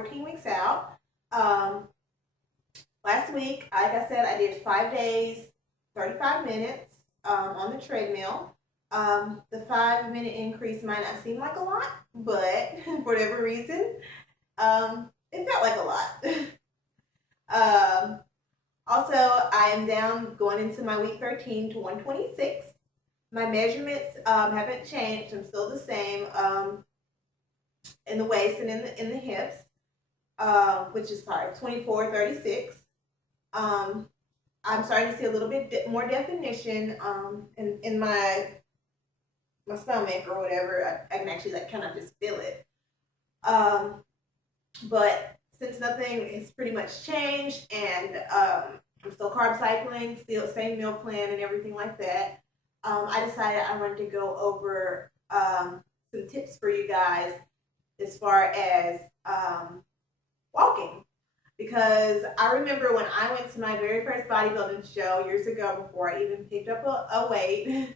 14 weeks out. Last week, like I said, I did 5 days, 35 minutes on the treadmill. The 5 minute increase might not seem like a lot, but for whatever reason, it felt like a lot. Also, I am down going into my week 13 to 126. My measurements haven't changed. I'm still the same in the waist and in the hips, which is 24, 36. I'm starting to see a little bit more definition in my stomach or whatever. I can actually like kind of just feel it. But since nothing has pretty much changed, and I'm still carb cycling, still same meal plan and everything like that, I decided I wanted to go over some tips for you guys as far as walking. Because I remember when I went to my very first bodybuilding show years ago, before I even picked up a weight,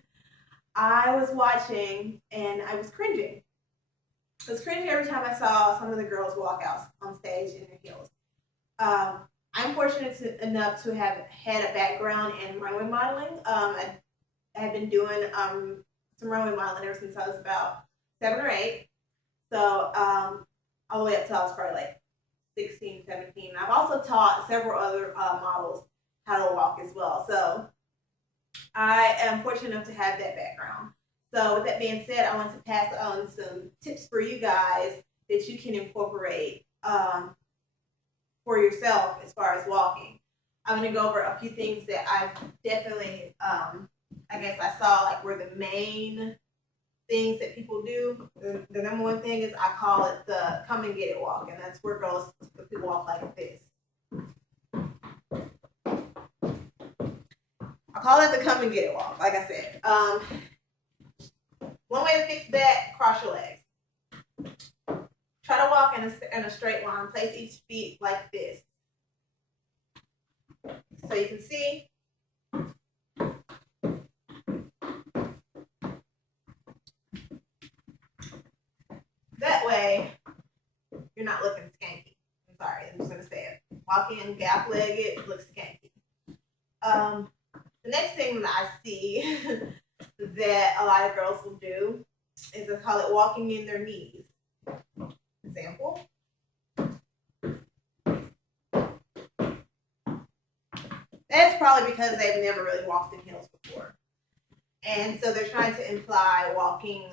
I was watching and I was cringing. I was cringing every time I saw some of the girls walk out on stage in their heels. I'm fortunate enough to have had a background in runway modeling. I had been doing some runway modeling ever since I was about 7 or 8. So all the way up till I was probably like 16, 17. I've also taught several other models how to walk as well. So I am fortunate enough to have that background. So with that being said, I want to pass on some tips for you guys that you can incorporate for yourself as far as walking. I'm going to go over a few things that I've definitely, I guess I saw like were the main things that people do. The number one thing is I call it the come and get it walk, and that's where girls typically walk like this. I call it the come and get it walk, like I said. One way to fix that, cross your legs. Try to walk in a straight line. Place each feet like this. So you can see. That way, you're not looking skanky. I'm sorry, I'm just going to say it. Walking gap-legged looks skanky. The next thing that I see that a lot of girls will do is I call it walking in their knees. Example. That's probably because they've never really walked in heels before. And so they're trying to imply walking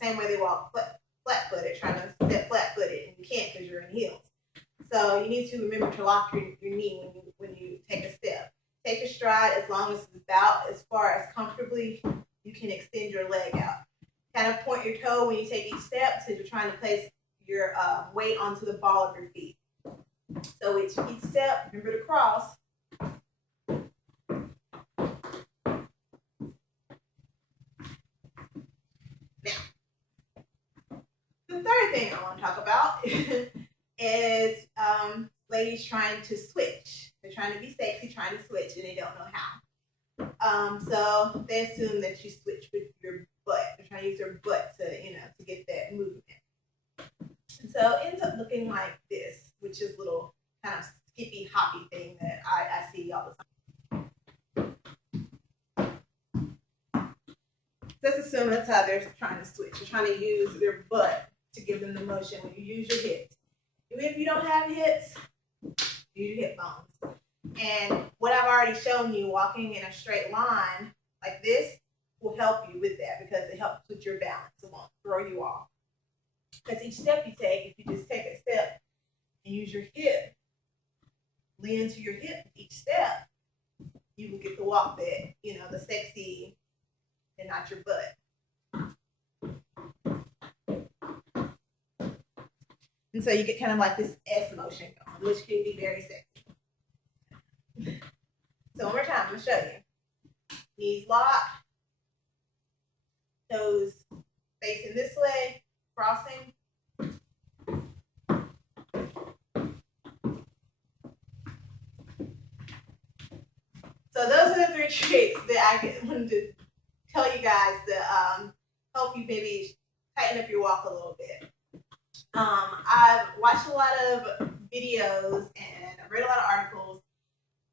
same way they walk flat-footed, trying to step flat-footed, and you can't because you're in heels. So you need to remember to lock your knee when you take a step. Take a stride as long as it's about as far as comfortably you can extend your leg out. Kind of point your toe when you take each step, so you're trying to place your weight onto the ball of your feet. So with each step, remember to cross. Now, the third thing I want to talk about is ladies trying to switch. They're trying to be sexy, trying to switch, and they don't know how. So they assume that you switch with your butt. They're trying to use their butt to get that movement. And so it ends up looking like this, which is a little kind of skippy hoppy thing that I see all the time. Let's assume that's how they're trying to switch. They're trying to use their butt to give them the motion when you use your hips. Even if you don't have hips, use your hip bones. And what I've already shown you, walking in a straight line like this will help you with that, because it helps with your balance. It won't throw you off. Because each step you take, if you just take a step and use your hip, lean into your hip each step, you will get the walk that, the sexy and not your butt. And so you get kind of like this S motion going, which can be very sexy. So one more time, I'm going to show you. Knees locked, toes facing this way, crossing. So those are the 3 tricks that I wanted to tell you guys to help you maybe tighten up your walk a little bit. I've watched a lot of videos and I've read a lot of articles,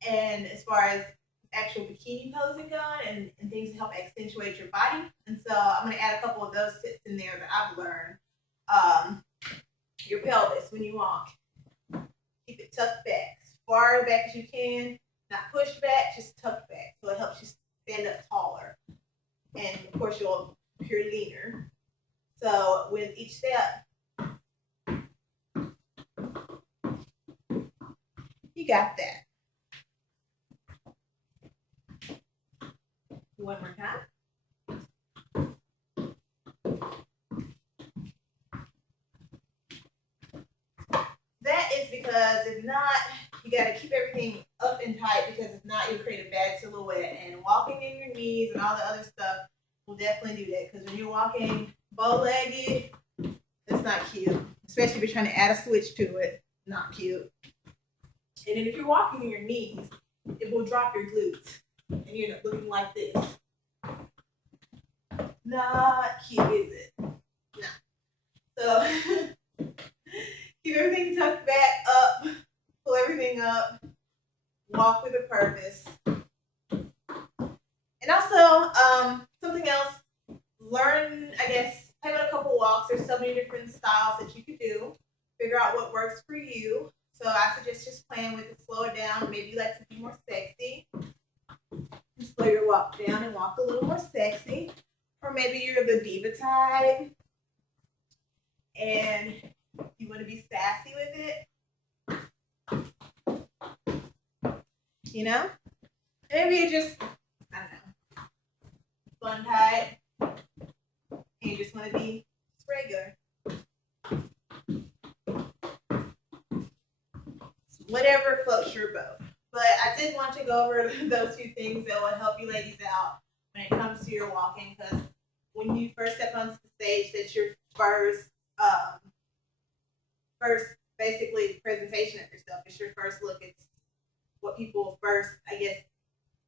and as far as actual bikini posing going and things to help accentuate your body. And so I'm going to add a couple of those tips in there that I've learned. Your pelvis when you walk, keep it tucked back as far back as you can, not push back, just tuck back, so it helps you stand up taller, and of course you'll appear leaner. So with each step, you got that. One more time. That is because if not, you got to keep everything up and tight, because if not, you'll create a bad silhouette. And walking in your knees and all the other stuff will definitely do that, because when you're walking bow-legged, that's not cute. Especially if you're trying to add a switch to it, not cute. And then if you're walking in your knees, it will drop your glutes, and you're looking like this. Not cute, is it? No. So keep everything tucked back up, pull everything up, walk with a purpose. And also, something else, learn, I guess, take a couple walks. There's so many different styles that you can do. Figure out what works for you. So I suggest just playing with it, slow it down. Maybe you like to be more sexy. Slow your walk down and walk a little more sexy. Or maybe you're the diva type and you want to be sassy with it. You know? Maybe you just, I don't know, fun type. And you just want to be just regular. Whatever floats your boat. But I did want to go over those few things that will help you ladies out when it comes to your walking, because when you first step onto the stage, that's your first basically presentation of yourself. It's your first look. It's what people first, I guess,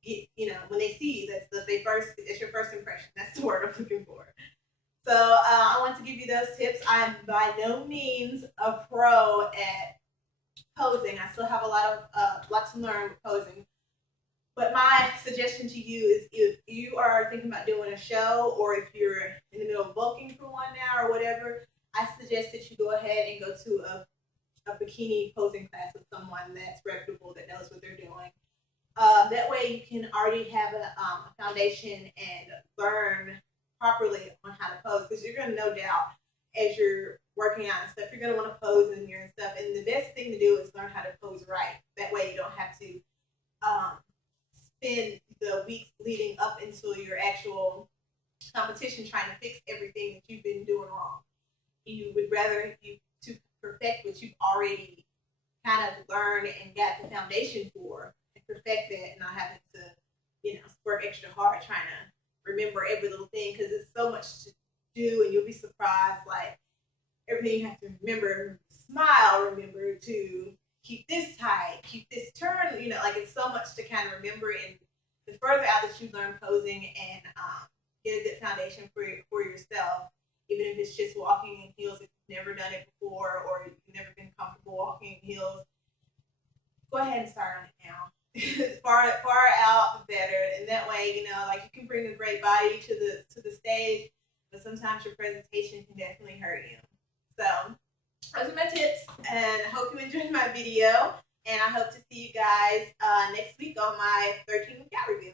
get, when they see you. It's your first impression. That's the word I'm looking for. So I want to give you those tips. I'm by no means a pro at posing. I still have a lot to learn with posing. But my suggestion to you is, if you are thinking about doing a show, or if you're in the middle of booking for one now or whatever, I suggest that you go ahead and go to a bikini posing class with someone that's reputable, that knows what they're doing. That way you can already have a foundation and learn properly on how to pose, because you're going to, no doubt, as you're working out and stuff, you're going to want to pose in here and stuff. And the best thing to do is learn how to pose right. That way you don't have to spend the weeks leading up until your actual competition trying to fix everything that you've been doing wrong. You would rather you to perfect what you've already kind of learned and got the foundation for, and perfect that, and not having to, work extra hard trying to remember every little thing, because it's so much to do, and you'll be surprised, like, everything you have to remember. Smile, remember to keep this tight, keep this turn, like, it's so much to kind of remember. And the further out that you learn posing and get a good foundation for yourself, even if it's just walking in heels, if you've never done it before, or you've never been comfortable walking in heels, go ahead and start on it now. far out, the better. And that way, like, you can bring a great body to the stage, but sometimes your presentation can definitely hurt you. So those are my tips, and I hope you enjoyed my video, and I hope to see you guys next week on my 13 week out review.